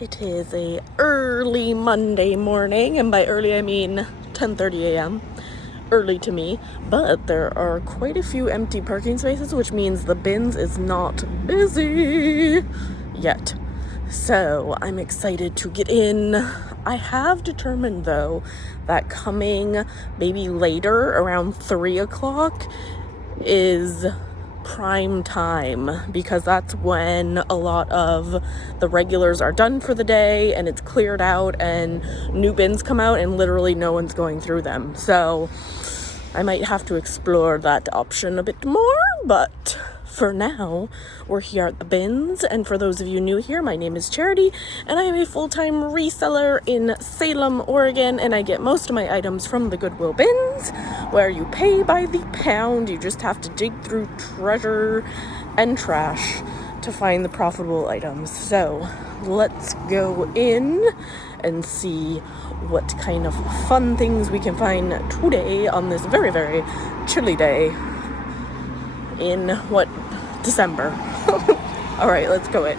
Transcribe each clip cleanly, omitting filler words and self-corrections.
It is a early Monday morning, and by early I mean 10:30 a.m. Early to me, but there are quite a few empty parking spaces, which means the bins is not busy yet. So I'm excited to get in. I have determined though that coming maybe later around 3 o'clock is prime time, because that's when a lot of the regulars are done for the day and it's cleared out and new bins come out and literally no one's going through them. So I might have to explore that option a bit more, but for now, we're here at the bins, and for those of you new here, my name is Charity, and I am a full-time reseller in Salem, Oregon, and I get most of my items from the Goodwill bins, where you pay by the pound. You just have to dig through treasure and trash to find the profitable items. So let's go in and see what kind of fun things we can find today on this very, very chilly day in December. All right, let's go in.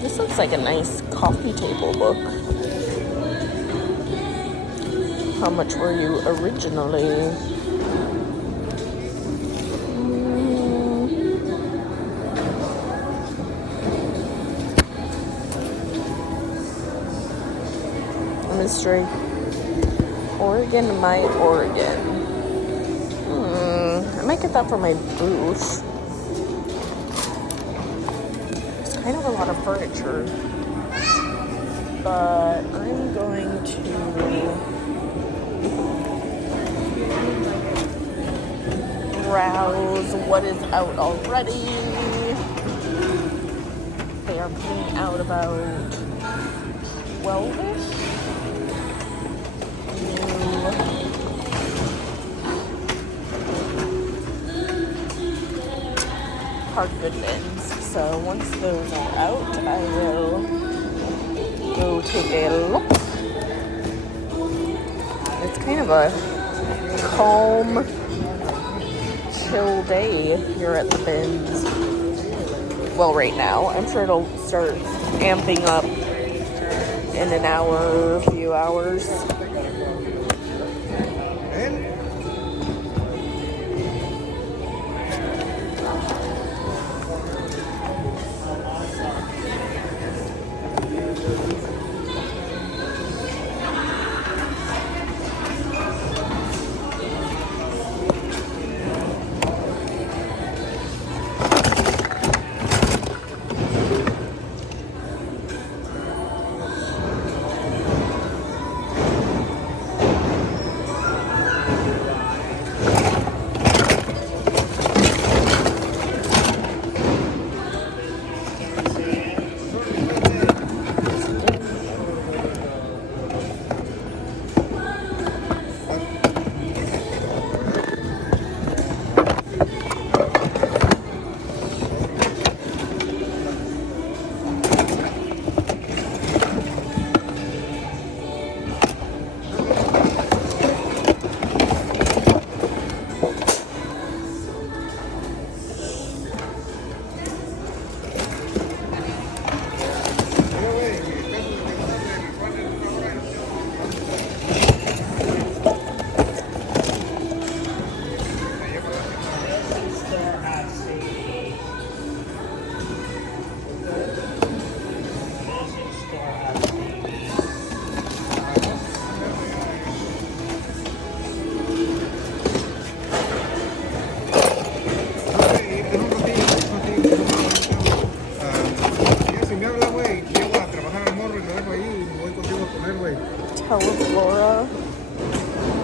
This looks like a nice coffee table book. How much were you originally? Mystery. Oregon, my Oregon. I might get that for my booth. It's kind of a lot of furniture, but I'm going to browse what is out already. They are putting out about 12-ish. Hard good bins. So once those are out, I will go take a look. It's kind of a calm, chill day here at the bins. Well, right now. I'm sure it'll start amping up in an hour, a few hours.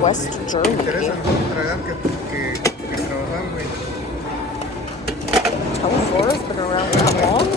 West Germany. Teleflora's been around how long?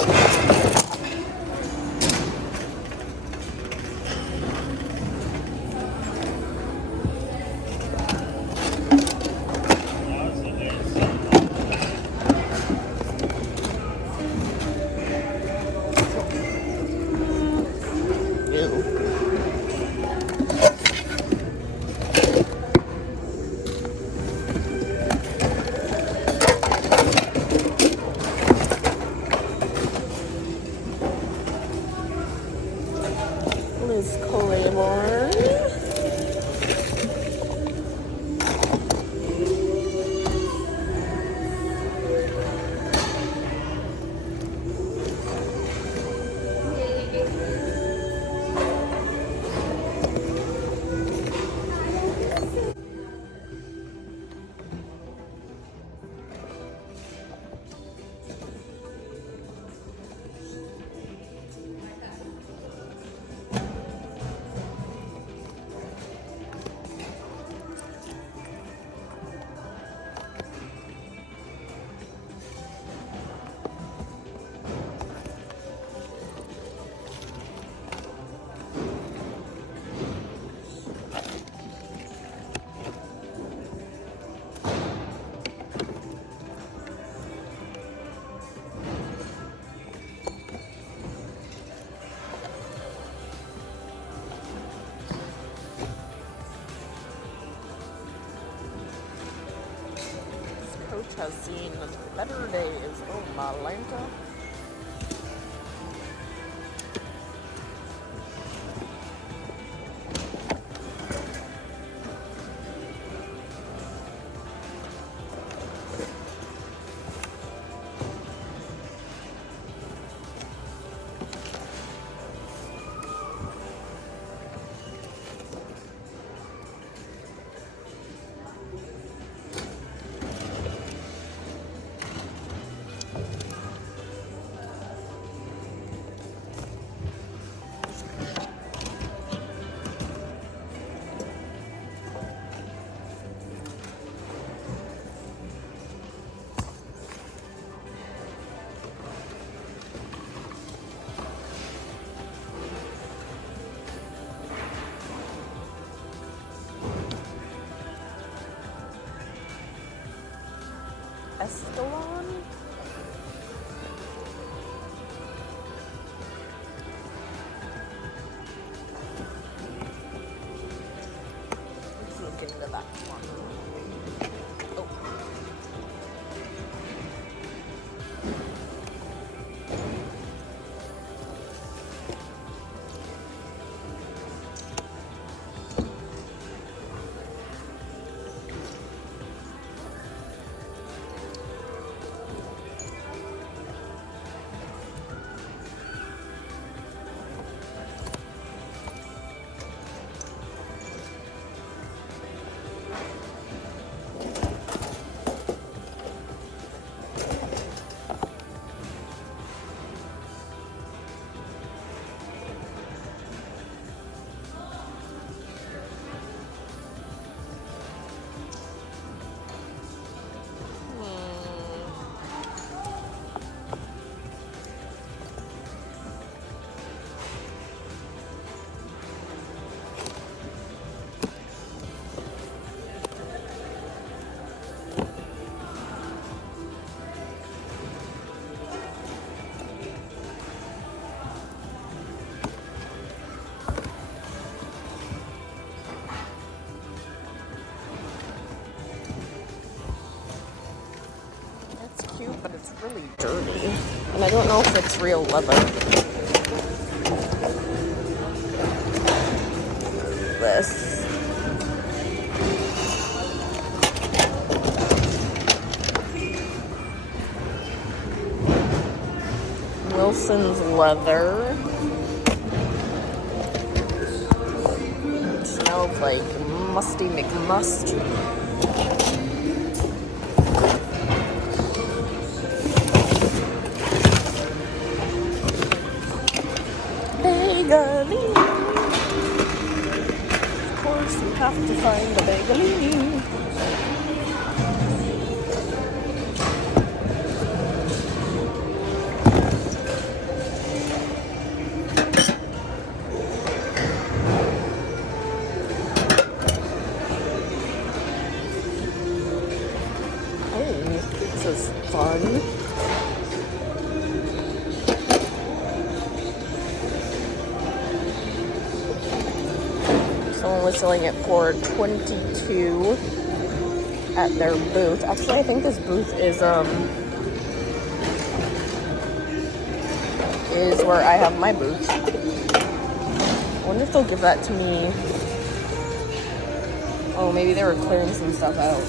has seen better days. Oh, Malenta. Escalon? Let's look into that one. Oh. Cute, but it's really dirty. And I don't know if it's real leather. This. Wilson's leather. It smells like musty McMust. Bagelini. Of course, you have to find the bagelini. Oh, this is fun. Someone was selling it for $22 at their booth. Actually, I think this booth is where I have my booth. I wonder if they'll give that to me. Oh, maybe they were clearing some stuff out.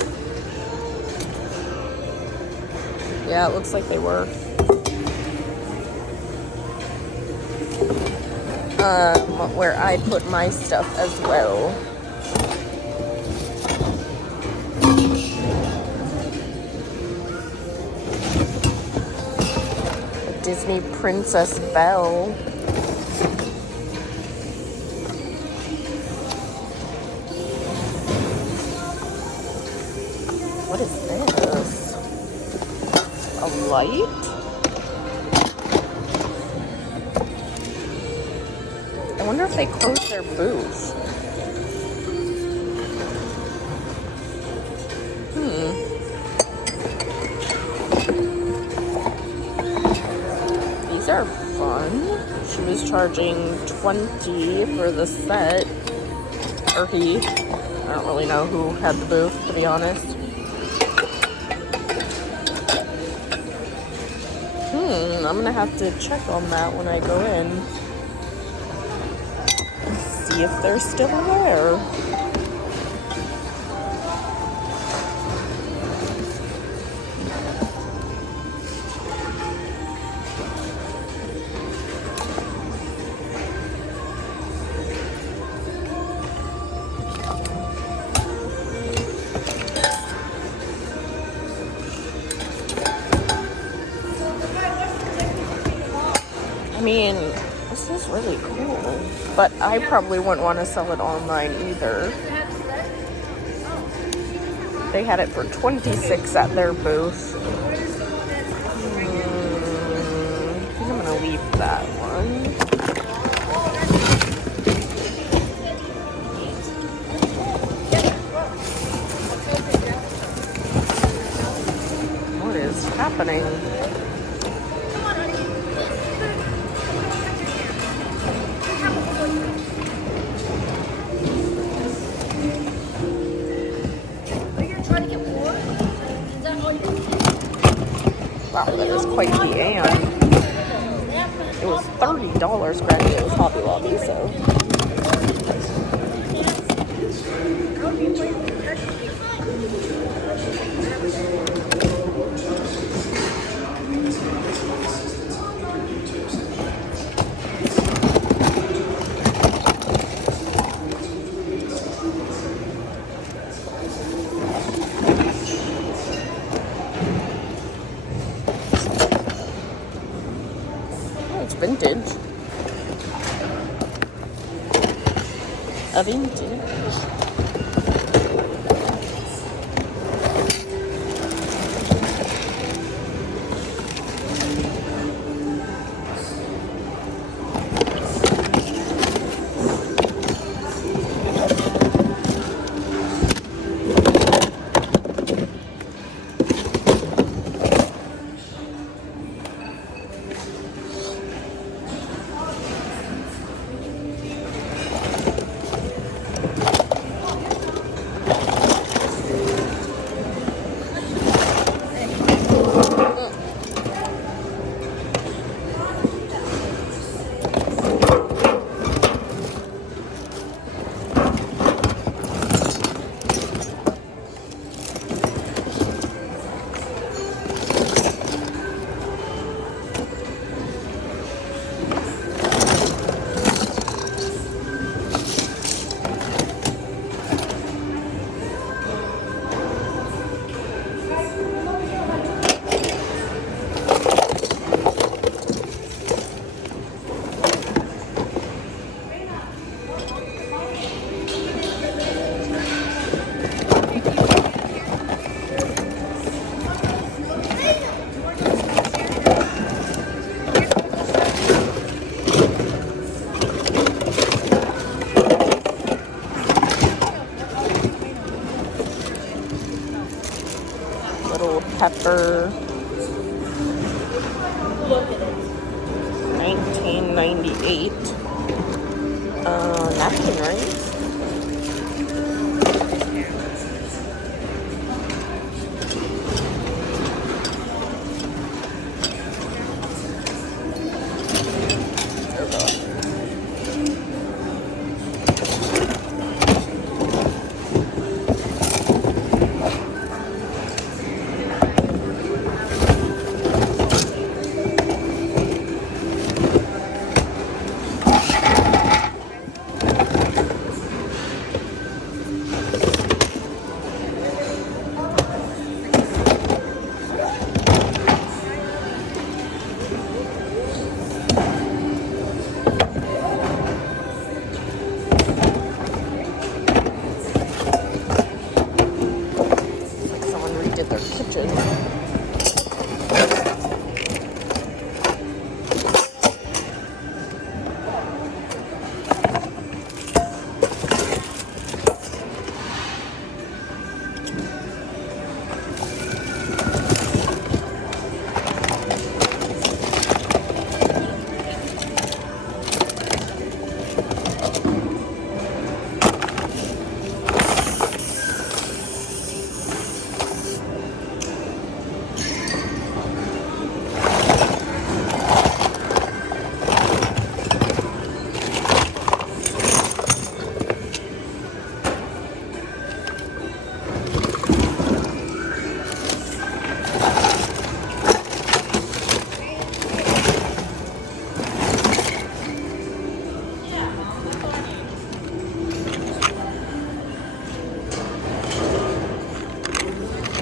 Yeah, it looks like they were. Where I put my stuff as well. A Disney Princess Belle. What is this? A light? I wonder if they closed their booth. These are fun. She was charging $20 for the set. Or he. I don't really know who had the booth, to be honest. I'm gonna have to check on that when I go in. See if they're still there. I mean, this is really cool, but I probably wouldn't want to sell it online either. They had it for $26 at their booth. I think I'm gonna leave that one. What is happening? Wow, that is quite the and. It was $30, granted it was Hobby Lobby, so. It's vintage. A vintage. Little pepper. $19.98. Napkin rice.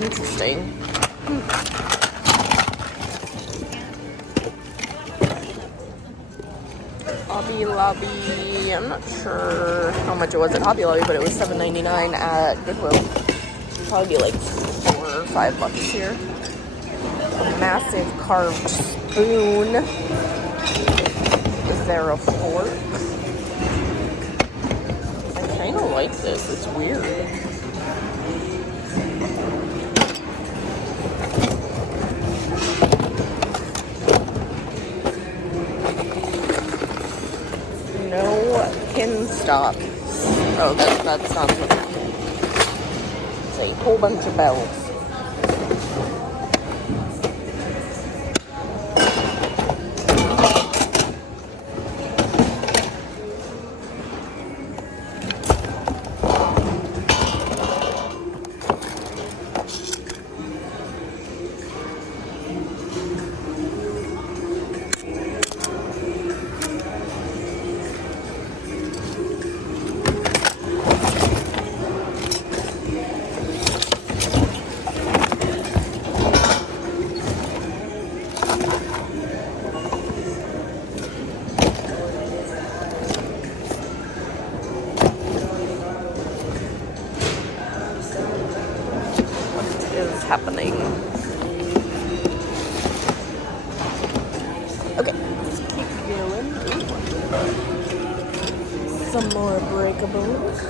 Interesting. Hobby Lobby, I'm not sure how much it was at Hobby Lobby, but it was $7.99 at Goodwill. Probably like $4 or $5 here. A massive carved spoon. Is there a fork? I kind of like this. It's weird. No pin stop. Oh, that's not what it is. It's a whole bunch of bells. Happening. Okay, let's keep going. Some more breakables.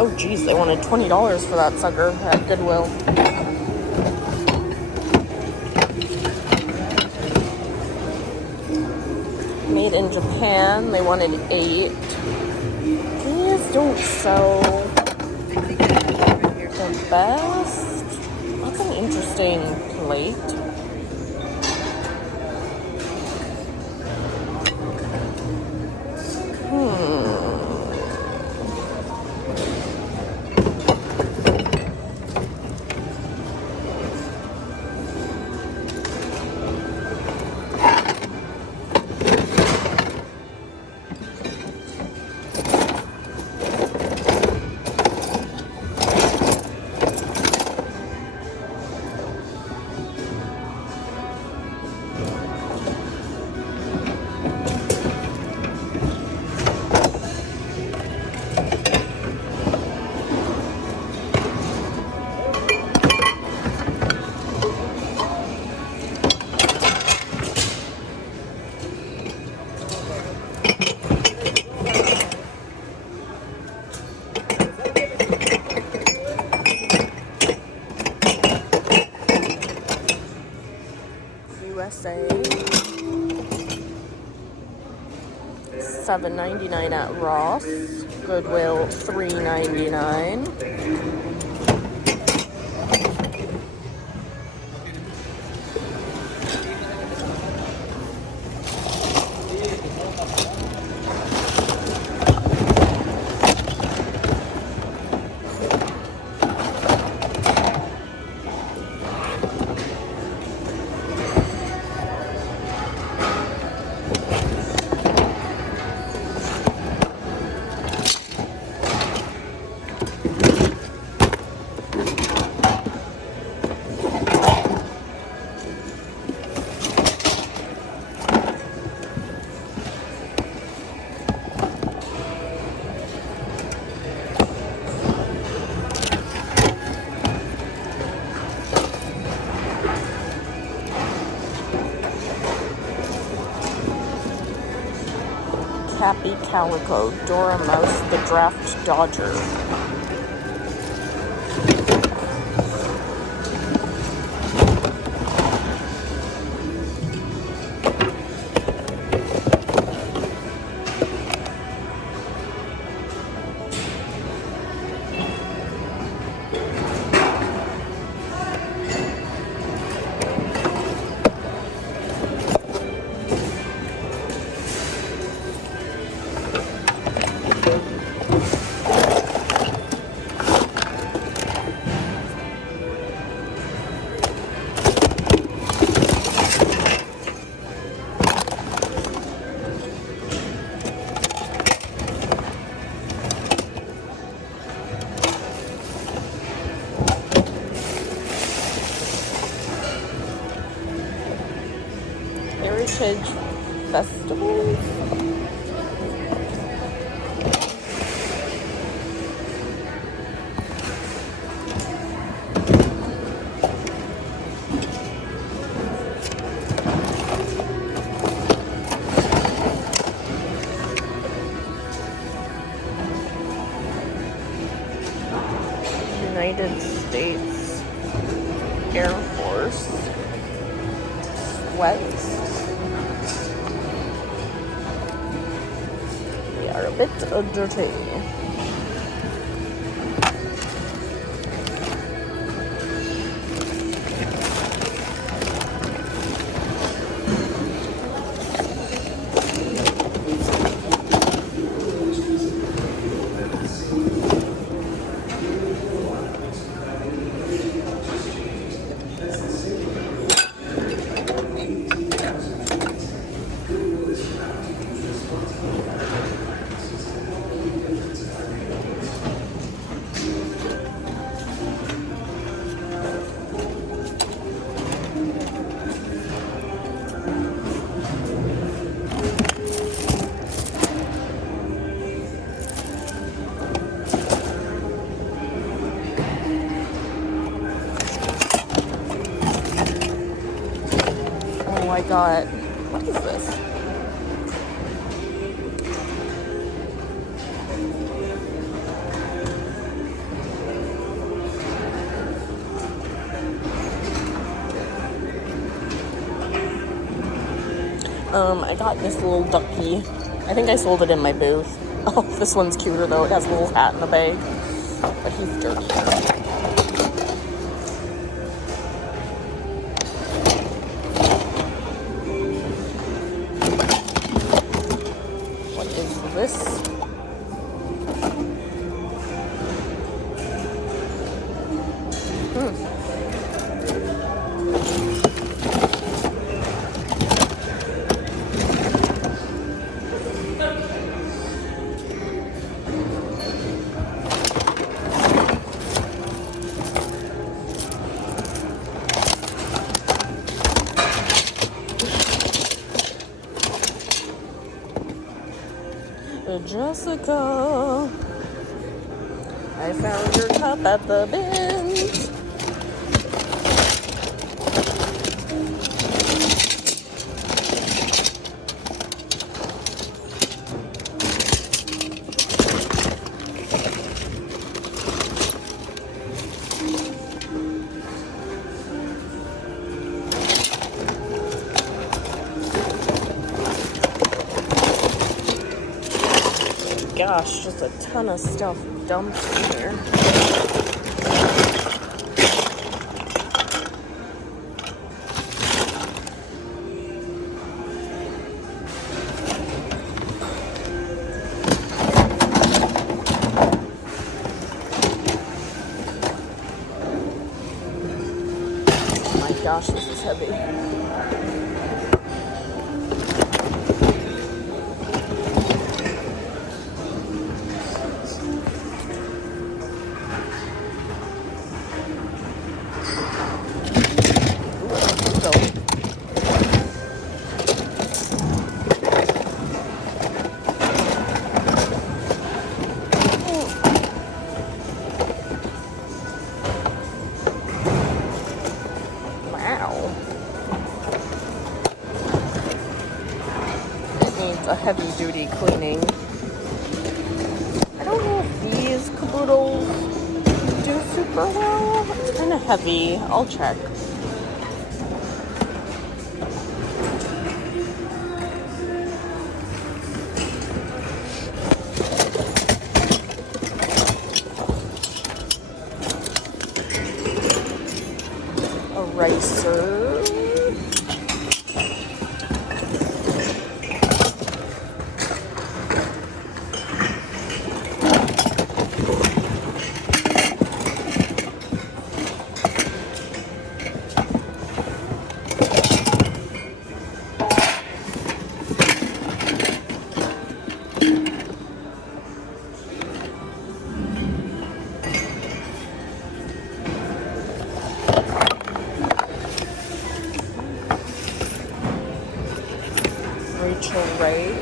Oh geez, they wanted $20 for that sucker at Goodwill. Made in Japan, they wanted 8. Please don't sell the best. That's an interesting plate. USA. $7.99 at Ross. Goodwill $3.99. Cappy Calico, Dora Mouse, the Draft Dodger. Heritage Festival. United States Air Force sweats. They are a bit dirty. I got, what is this? I got this little ducky. I think I sold it in my booth. Oh, this one's cuter though. It has a little hat in the bag, but he's dirty. This. Jessica, I found your cup at the bins. Gosh, just a ton of stuff dumped in here. Oh my gosh, this is heavy. A heavy-duty cleaning. I don't know if these caboodles do super well. It's kind of heavy. I'll check. Eraser. array.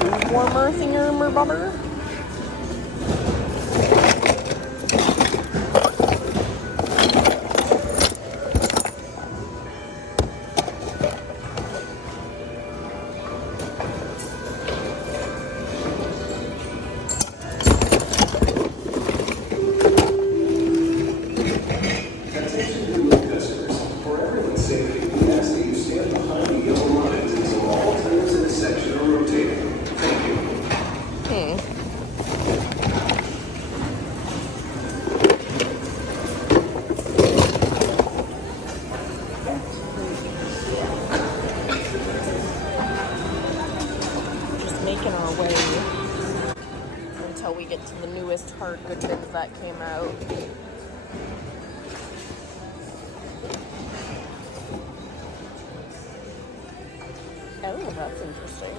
Food warmer thingamabobber. Making our way until we get to the newest hard good bins that came out. Oh, that's interesting.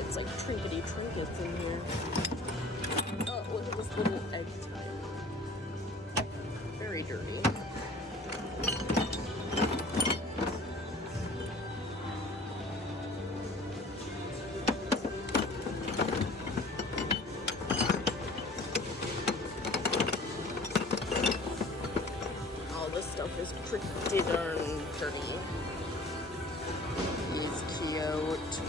It's like trinkety trinkets in here. Oh, look at this little egg tie. Very dirty. All this stuff is pretty darn dirty. He's cute.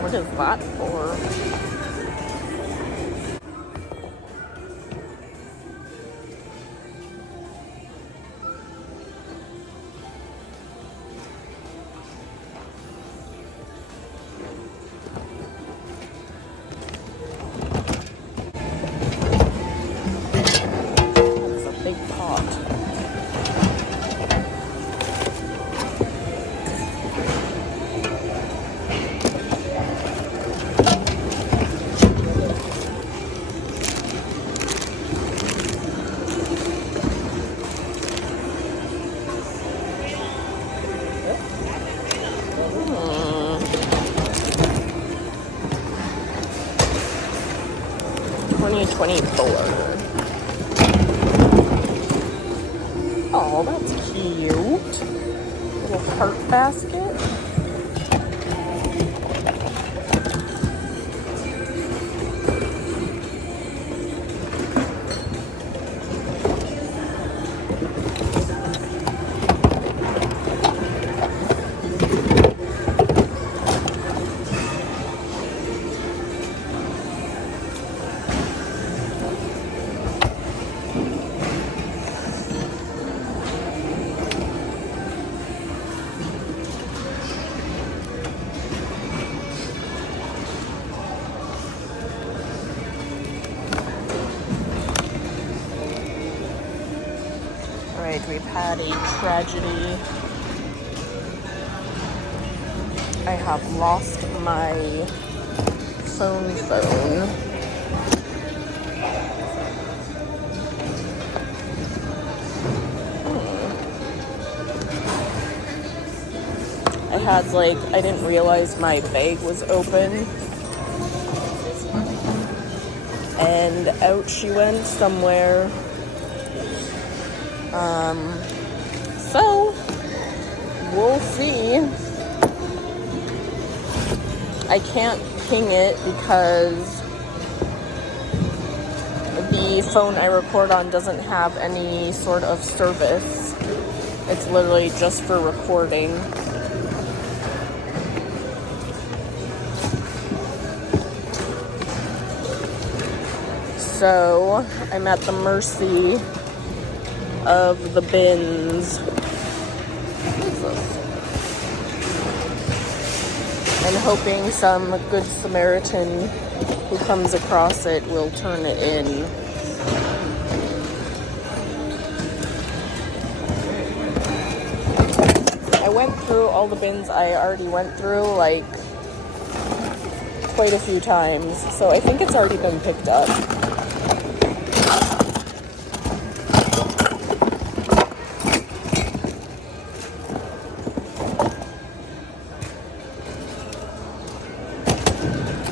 What is that for? That's a big pot. Oh, that's cute. Little cart basket. Right, we've had a tragedy. I have lost my phone. had like, I didn't realize my bag was open. And out she went somewhere. So we'll see. I can't ping it because the phone I record on doesn't have any sort of service. It's literally just for recording. So I'm at the mercy of the bins. What is this? And hoping some good Samaritan who comes across it will turn it in. I went through all the bins I already went through like quite a few times, so I think it's already been picked up.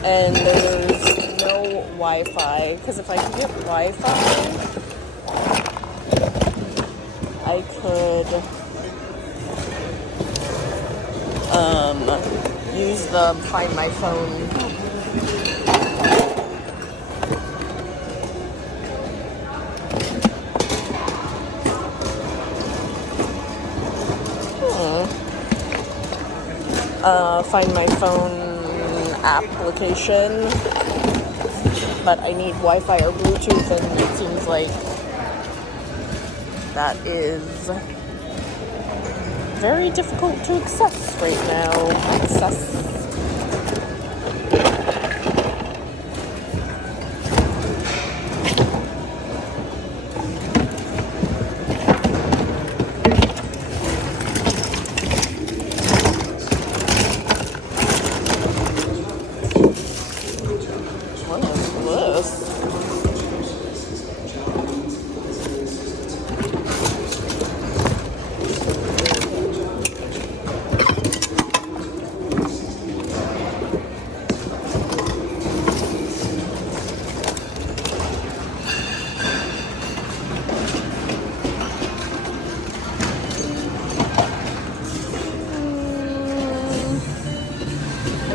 And there's no Wi-Fi, because if I could get Wi-Fi, I could use the Find My Phone. Find My Phone application, but I need Wi-Fi or Bluetooth, and it seems like that is very difficult to access right now.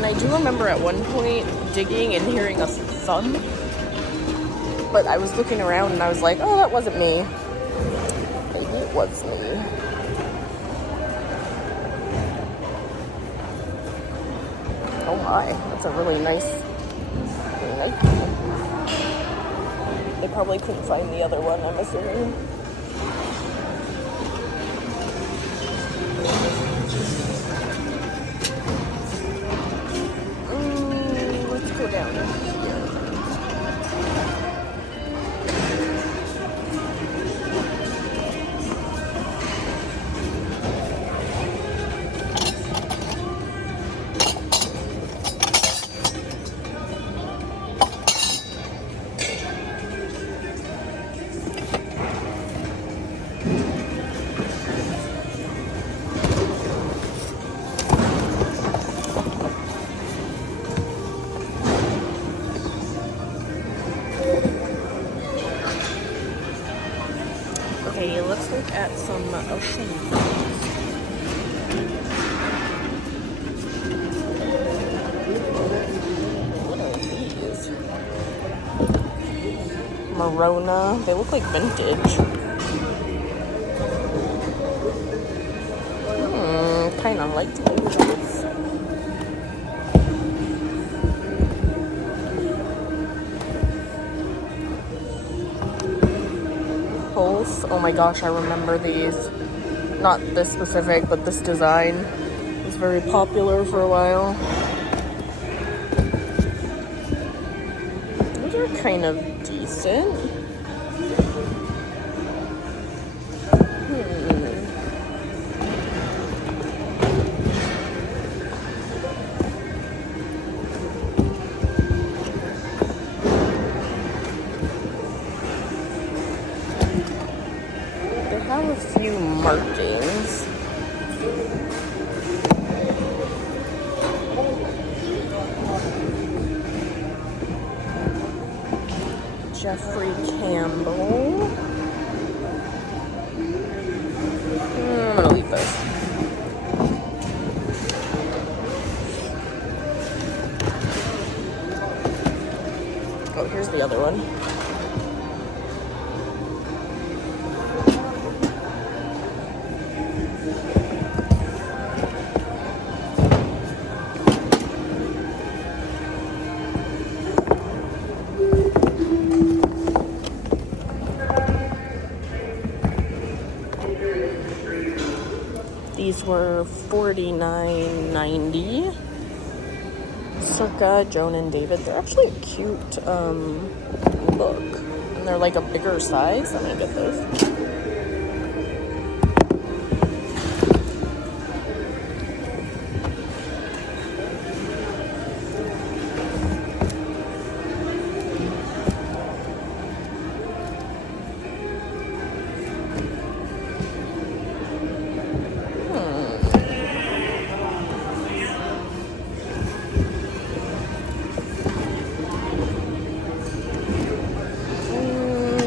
I do remember at one point digging and hearing a thump, but I was looking around and I was like, oh, that wasn't me. Maybe it was me. Oh my, that's a really nice one. They probably couldn't find the other one, I'm assuming. Down here. Okay, let's look at some ocean things. What are these? Morona. They look like vintage. Kind of like these. Oh my gosh, I remember these. Not this specific, but this design was very popular for a while. These are kind of decent. Have a few markings. were $49.90. Circa Joan and David. They're actually a cute look. And they're like a bigger size. I'm gonna get those.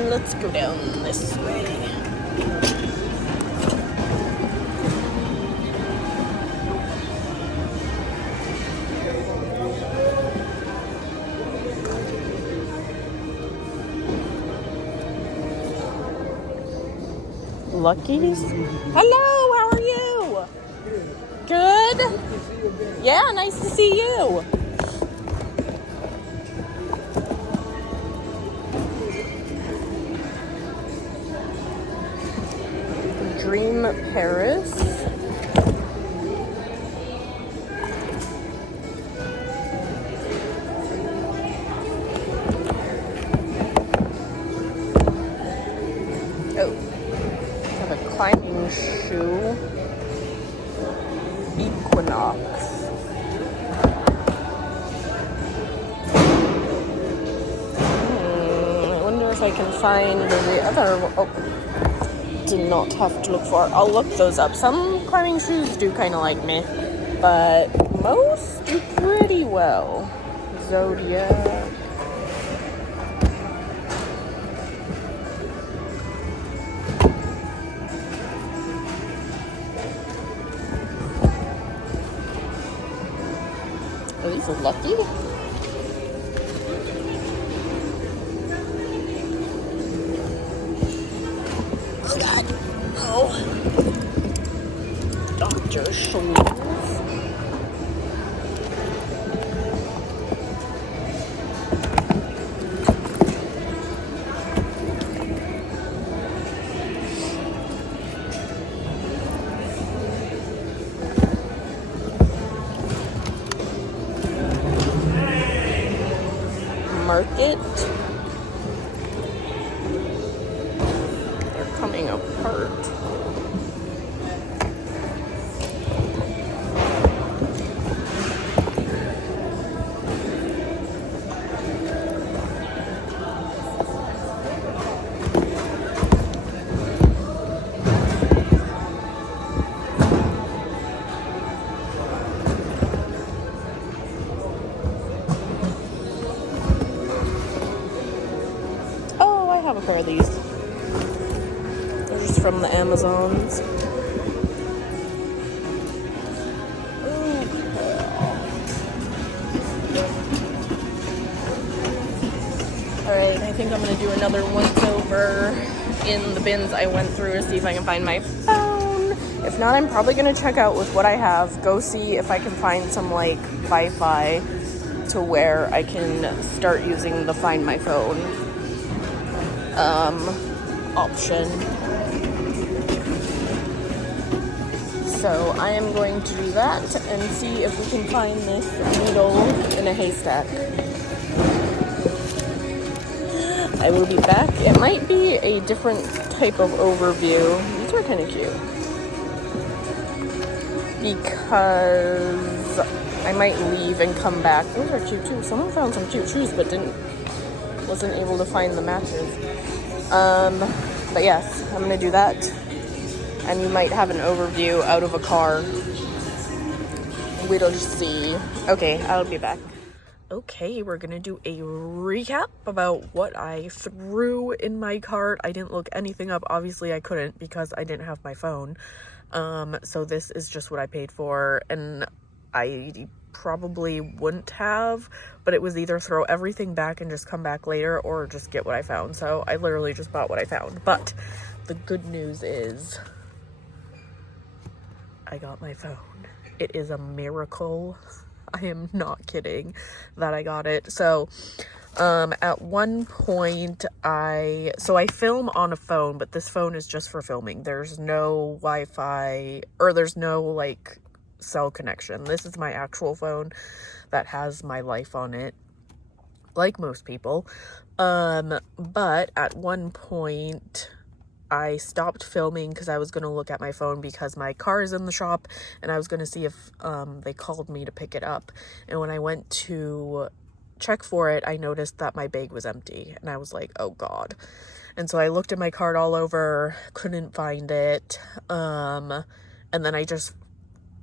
Let's go down this way. Lucky's? Hello, how are you? Good? Yeah, nice to see you. Dream Paris. Oh, I have a climbing shoe. Equinox. I wonder if I can find the other. Oh. Did not have to look for. I'll look those up. Some climbing shoes do kind of like me, but most do pretty well. Zodiac. Are these Lucky? Oh God. Oh. Dr. Schwartz. Market. They're coming apart. I have a pair of these. They're just from the Amazons. Alright, I think I'm going to do another once over in the bins I went through to see if I can find my phone. If not, I'm probably going to check out with what I have, go see if I can find some like Wi-Fi to where I can start using the Find My Phone option. So I am going to do that and see if we can find this needle in a haystack. I will be back. It might be a different type of overview. These are kind of cute. Because I might leave and come back. Those are cute too. Someone found some cute shoes but wasn't able to find the matches. But yes, I'm gonna do that. And you might have an overview out of a car. We'll just see. Okay, I'll be back. Okay, we're gonna do a recap about what I threw in my cart. I didn't look anything up. Obviously, I couldn't because I didn't have my phone. So this is just what I paid for, and I probably wouldn't have, but it was either throw everything back and just come back later or just get what I found. So I literally just bought what I found. But the good news is I got my phone. It is a miracle. I am not kidding that I got it. So At one point so I film on a phone, but this phone is just for filming. There's no Wi-Fi, or there's no like cell connection. This is my actual phone that has my life on it, like most people. But at one point I stopped filming because I was going to look at my phone because my car is in the shop, and I was going to see if they called me to pick it up. And when I went to check for it, I noticed that my bag was empty, and I was like, oh God. And so I looked at my cart all over, couldn't find it. And then I just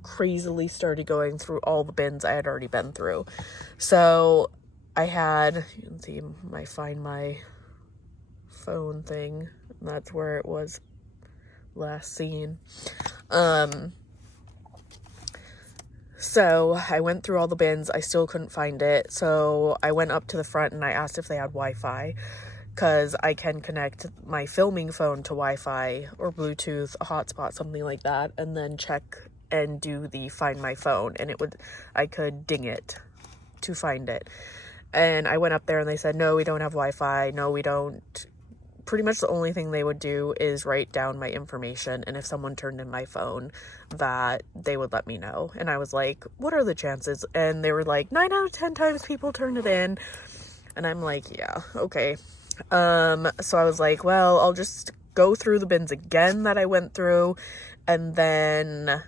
crazily started going through all the bins I had already been through. So I had, you can see my Find My Phone thing. That's where it was last seen. So I went through all the bins. I still couldn't find it. So I went up to the front and I asked if they had Wi-Fi, because I can connect my filming phone to Wi-Fi or Bluetooth, a hotspot, something like that, and then check and do the Find My Phone, and I could ding it to find it. And I went up there and they said, no, we don't have Wi-Fi. No, we don't. Pretty much the only thing they would do is write down my information, and if someone turned in my phone, that they would let me know. And I was like, what are the chances? And they were like, 9 out of 10 times people turn it in. And I'm like, yeah, okay. So I was like, well, I'll just go through the bins again that I went through, and then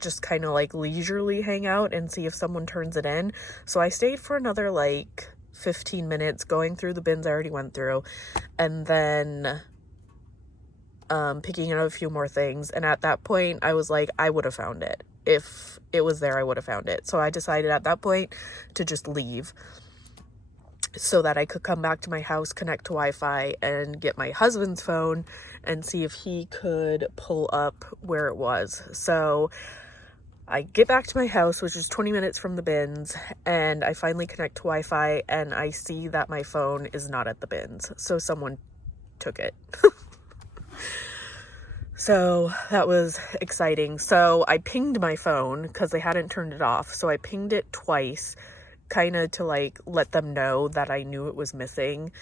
just kind of like leisurely hang out and see if someone turns it in. So I stayed for another like 15 minutes going through the bins I already went through, and then picking out a few more things. And at that point I was like, I would have found it. If it was there, I would have found it. So I decided at that point to just leave so that I could come back to my house, connect to Wi-Fi, and get my husband's phone and see if he could pull up where it was. So I get back to my house, which is 20 minutes from the bins, and I finally connect to Wi-Fi, and I see that my phone is not at the bins. So someone took it. So that was exciting. So I pinged my phone because they hadn't turned it off. So I pinged it twice, kind of to like let them know that I knew it was missing,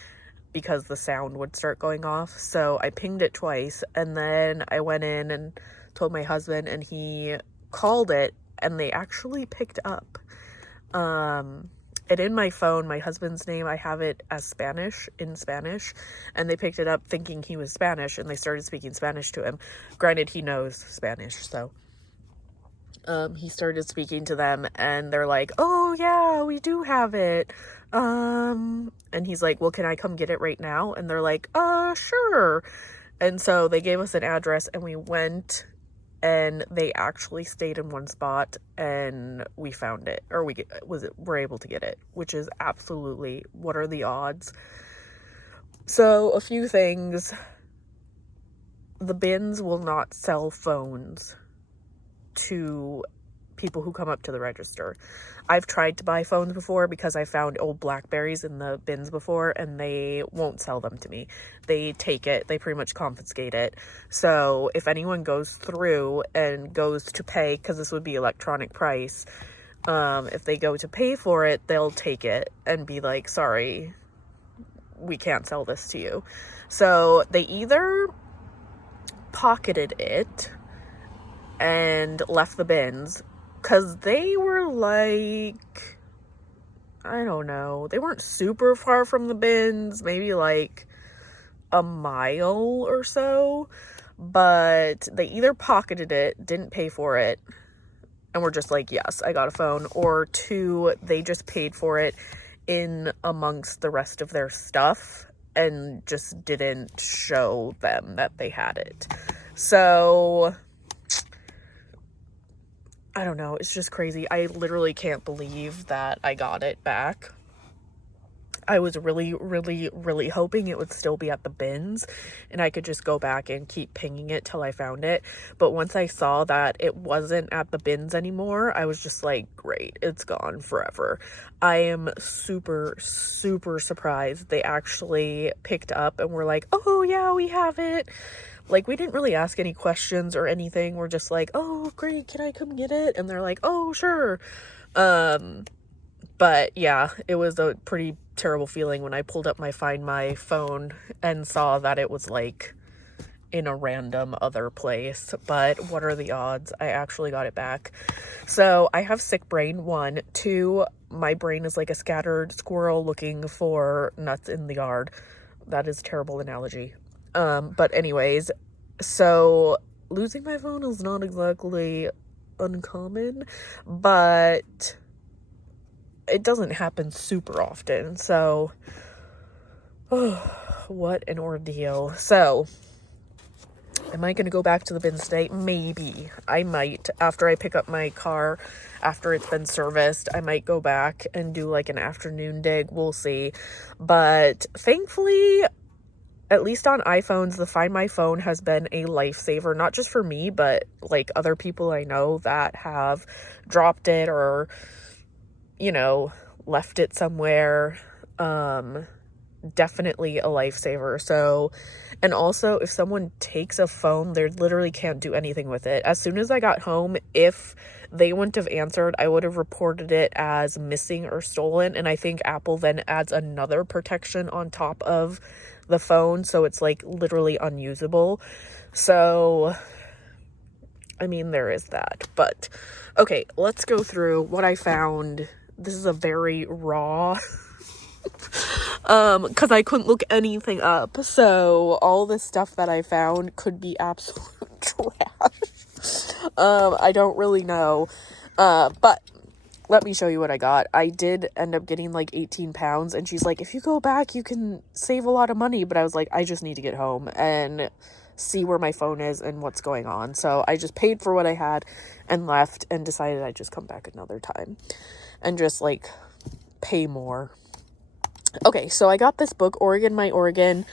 because the sound would start going off. So I pinged it twice, and then I went in and told my husband, and he called it, and they actually picked up. And in my phone, my husband's name, I have it as Spanish, in Spanish, and they picked it up thinking he was Spanish, and they started speaking Spanish to him. Granted, he knows Spanish, so he started speaking to them, and they're like, oh yeah, we do have it. And he's like, well, can I come get it right now? And they're like, sure. And so they gave us an address, and we went, and they actually stayed in one spot, and we found it, or we're able to get it, which is absolutely, what are the odds? So a few things. The bins will not sell phones to people who come up to the register. I've tried to buy phones before because I found old Blackberries in the bins before, and they won't sell them to me. They take it, they pretty much confiscate it. So if anyone goes through and goes to pay, because this would be electronic price, if they go to pay for it, they'll take it and be like, sorry, we can't sell this to you. So they either pocketed it and left the bins, because they were like, I don't know, they weren't super far from the bins, maybe like a mile or so, but they either pocketed it, didn't pay for it, and were just like, yes, I got a phone, or two, they just paid for it in amongst the rest of their stuff and just didn't show them that they had it. So I don't know, it's just crazy. I literally can't believe that I got it back. I was really, really, really hoping it would still be at the bins and I could just go back and keep pinging it till I found it. But once I saw that it wasn't at the bins anymore, I was just like, great, it's gone forever. I am super, super surprised they actually picked up and were like, oh yeah, we have it. Like, we didn't really ask any questions or anything. We're just like, oh, great, can I come get it? And they're like, oh, sure. But yeah, it was a pretty terrible feeling when I pulled up my Find My phone and saw that it was like in a random other place. But what are the odds? I actually got it back. So I have sick brain, 1. 2, my brain is like a scattered squirrel looking for nuts in the yard. That is a terrible analogy. But anyways, so losing my phone is not exactly uncommon, but it doesn't happen super often. So, what an ordeal. So, am I going to go back to the bins today? Maybe. I might. After I pick up my car, after it's been serviced, I might go back and do like an afternoon dig. We'll see. But thankfully, at least on iPhones, the Find My Phone has been a lifesaver, not just for me, but like other people I know that have dropped it or, you know, left it somewhere. Definitely a lifesaver. So, and also if someone takes a phone, they literally can't do anything with it. As soon as I got home, if they wouldn't have answered, I would have reported it as missing or stolen. And I think Apple then adds another protection on top of the phone, so it's like literally unusable. So, I mean, there is that. But okay, let's go through what I found. This is a very raw because I couldn't look anything up, so all this stuff that I found could be absolute trash. I don't really know, but let me show you what I got. I did end up getting like 18 pounds, and she's like, if you go back, you can save a lot of money, but I was like, I just need to get home and see where my phone is and what's going on. So I just paid for what I had and left and decided I'd just come back another time and just like pay more. Okay, so I got this book, Oregon My Oregon.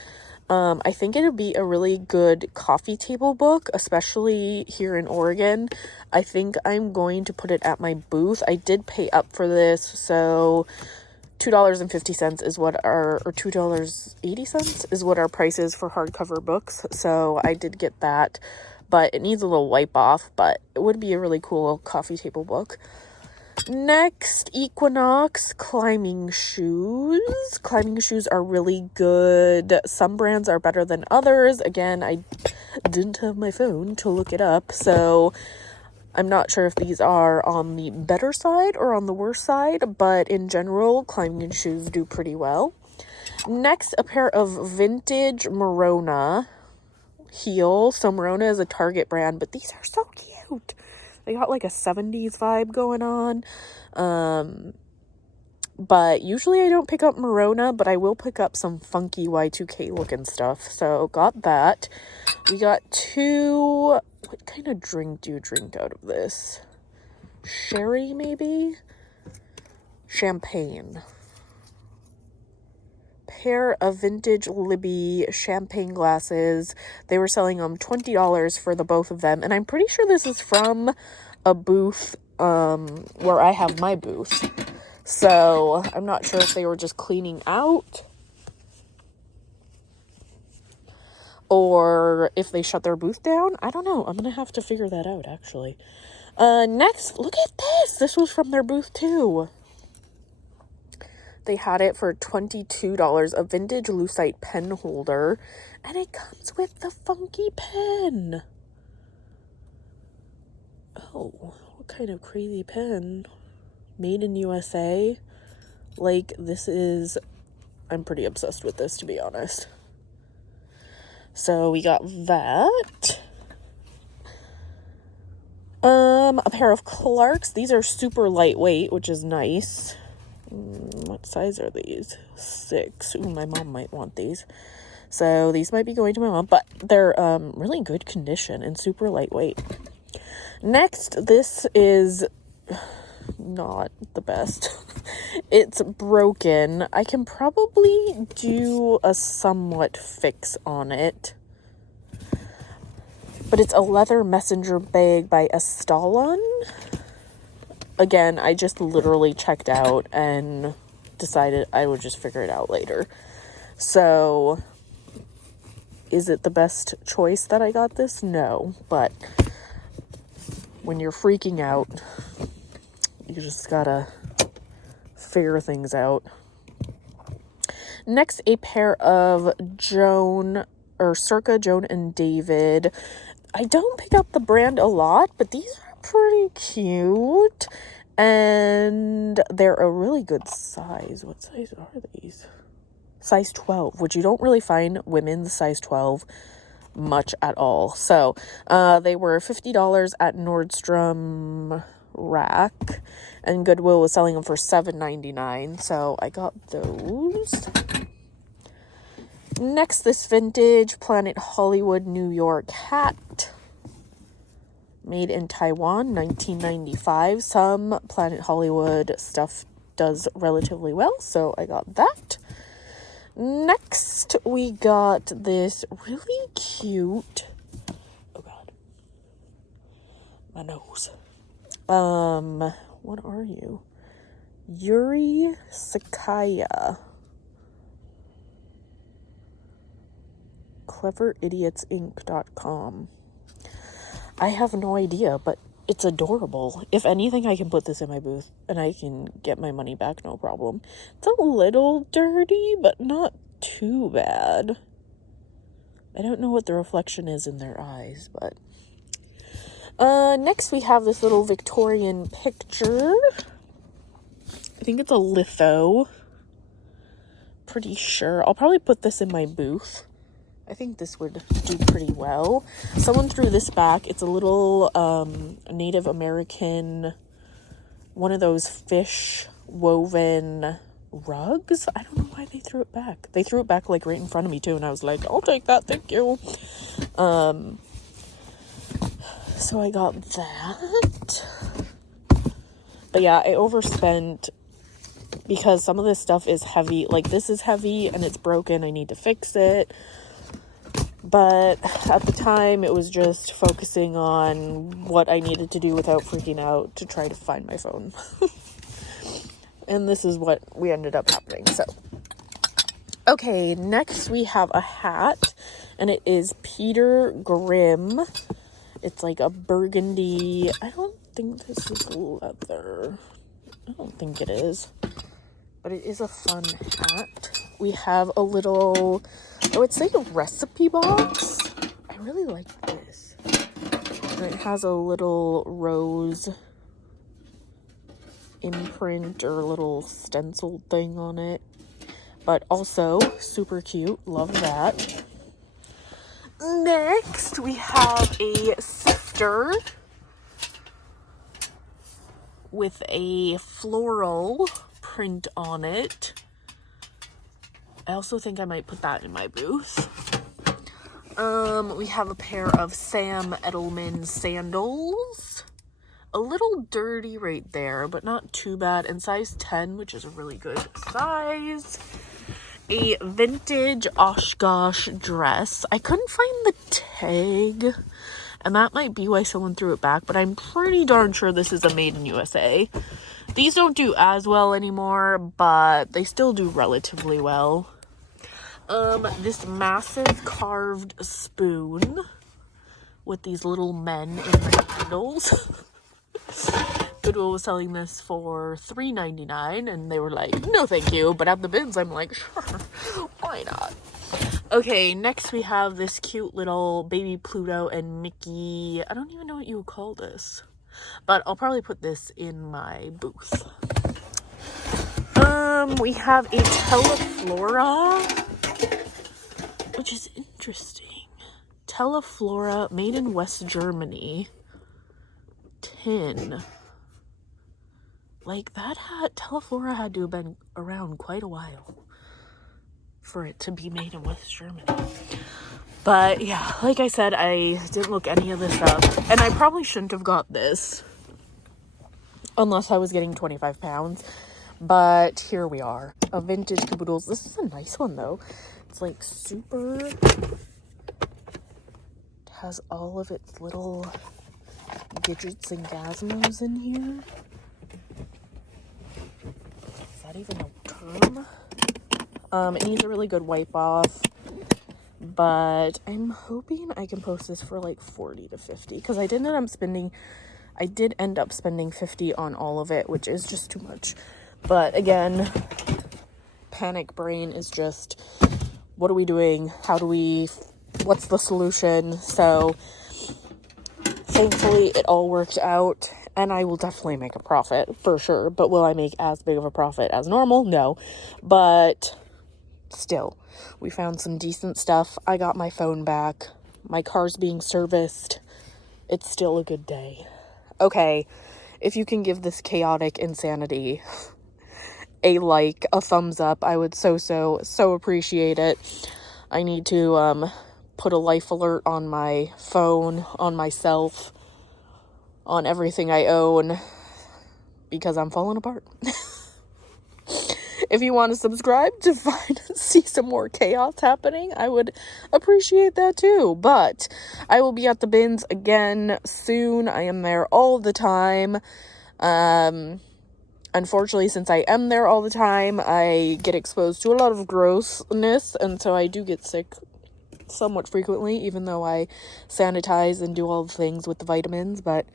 I think it would be a really good coffee table book, especially here in Oregon. I think I'm going to put it at my booth. I did pay up for this, so $2.50 is what our, or $2.80 is what our price is for hardcover books. So I did get that, but it needs a little wipe off, but it would be a really cool coffee table book. Next, Equinox climbing shoes. Climbing shoes are really good. Some brands are better than others. Again, I didn't have my phone to look it up, so I'm not sure if these are on the better side or on the worse side, but in general, climbing shoes do pretty well. Next, a pair of vintage Merona heel. So Merona is a Target brand, but these are so cute. They got like a 70s vibe going on. But usually I don't pick up Merona, but I will pick up some funky Y2K looking stuff. So got that. We got 2, what kind of drink do you drink out of this? Sherry, maybe? Champagne. Pair of vintage Libby champagne glasses. They were selling them $20 for the both of them, and I'm pretty sure this is from a booth where I have my booth. So I'm not sure if they were just cleaning out or if they shut their booth down. I don't know. I'm gonna have to figure that out, actually. Next, look at this. This was from their booth too. They had it for $22, a vintage lucite pen holder, and it comes with the funky pen. Oh, what kind of crazy pen? Made in USA. Like, this is, I'm pretty obsessed with this, to be honest. So we got that. A pair of Clarks. These are super lightweight, which is nice. What size are these? 6. Ooh, my mom might want these. So these might be going to my mom, but they're really good condition and super lightweight. Next, this is not the best. It's broken. I can probably do a somewhat fix on it. But it's a leather messenger bag by Estalon. Again, I just literally checked out and decided I would just figure it out later. So, is it the best choice that I got this? No, but when you're freaking out, you just gotta figure things out. Next, a pair of Circa Joan and David. I don't pick up the brand a lot, but these are pretty cute. And they're a really good size. What size are these? Size 12, which you don't really find women's size 12 much at all. So they were $50 at Nordstrom Rack, and Goodwill was selling them for $7.99, so I got those. Next, this vintage Planet Hollywood New York hat, made in Taiwan, 1995. Some Planet Hollywood stuff does relatively well, so I got that. Next, we got this really cute, oh god, my nose. What are you? Yuri Sakaya. CleverIdiotsInc.com. I have no idea, but it's adorable. If anything, I can put this in my booth and I can get my money back, no problem. It's a little dirty, but not too bad. I don't know what the reflection is in their eyes, but... next we have this little Victorian picture. I think it's a litho. Pretty sure. I'll probably put this in my booth. I think this would do pretty well. Someone threw this back. It's a little Native American, one of those fish woven rugs. I don't know why they threw it back. They threw it back like right in front of me too, and I was like, I'll take that, thank you. So I got that. But yeah, I overspent because some of this stuff is heavy. Like this is heavy and it's broken. I need to fix it. But at the time, it was just focusing on what I needed to do without freaking out to try to find my phone. And this is what we ended up happening. So, okay, next we have a hat, and it is Peter Grimm. It's like a burgundy. I don't think this is leather. I don't think it is. But it is a fun hat. We have a little... oh, it's like a recipe box. I really like this. And it has a little rose imprint or little stenciled thing on it. But also super cute. Love that. Next, we have a sifter with a floral print on it. I also think I might put that in my booth. We have a pair of Sam Edelman sandals. A little dirty right there, but not too bad. And size 10, which is a really good size. A vintage Oshkosh dress. I couldn't find the tag, and that might be why someone threw it back, but I'm pretty darn sure this is a made in USA. These don't do as well anymore, but they still do relatively well. This massive carved spoon with these little men in the handles. Goodwill was selling this for $3.99, and they were like, no thank you, but at the bins I'm like, sure, why not? Okay, next we have this cute little baby Pluto and Mickey. I don't even know what you would call this, but I'll probably put this in my booth. We have a Teleflora, which is interesting. Teleflora, made in West Germany. Tin. Like, that hat, Teleflora had to have been around quite a while for it to be made in West Germany. But yeah, like I said, I didn't look any of this up, and I probably shouldn't have got this unless I was getting 25 pounds. But here we are. A vintage caboodles. This is a nice one though. It's like super... it has all of its little gadgets and gazmos in here. Is that even a term? It needs a really good wipe off, but I'm hoping I can post this for like 40 to 50, because I did end up spending 50 on all of it, which is just too much. But again, panic brain is just, what are we doing? What's the solution? So thankfully it all worked out, and I will definitely make a profit for sure. But will I make as big of a profit as normal? No. But still, we found some decent stuff. I got my phone back. My car's being serviced. It's still a good day. Okay, if you can give this chaotic insanity a like, a thumbs up, I would so appreciate it. I need to put a life alert on my phone, on myself, on everything I own, because I'm falling apart. If you want to subscribe to see some more chaos happening, I would appreciate that too. But I will be at the bins again soon. I am there all the time. Unfortunately, since I am there all the time, I get exposed to a lot of grossness, and so I do get sick somewhat frequently, even though I sanitize and do all the things with the vitamins. But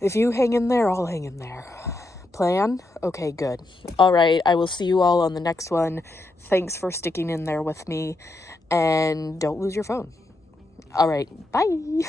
if you hang in there, I'll hang in there. Plan? Okay, good. All right, I will see you all on the next one. Thanks for sticking in there with me, and don't lose your phone. All right, bye.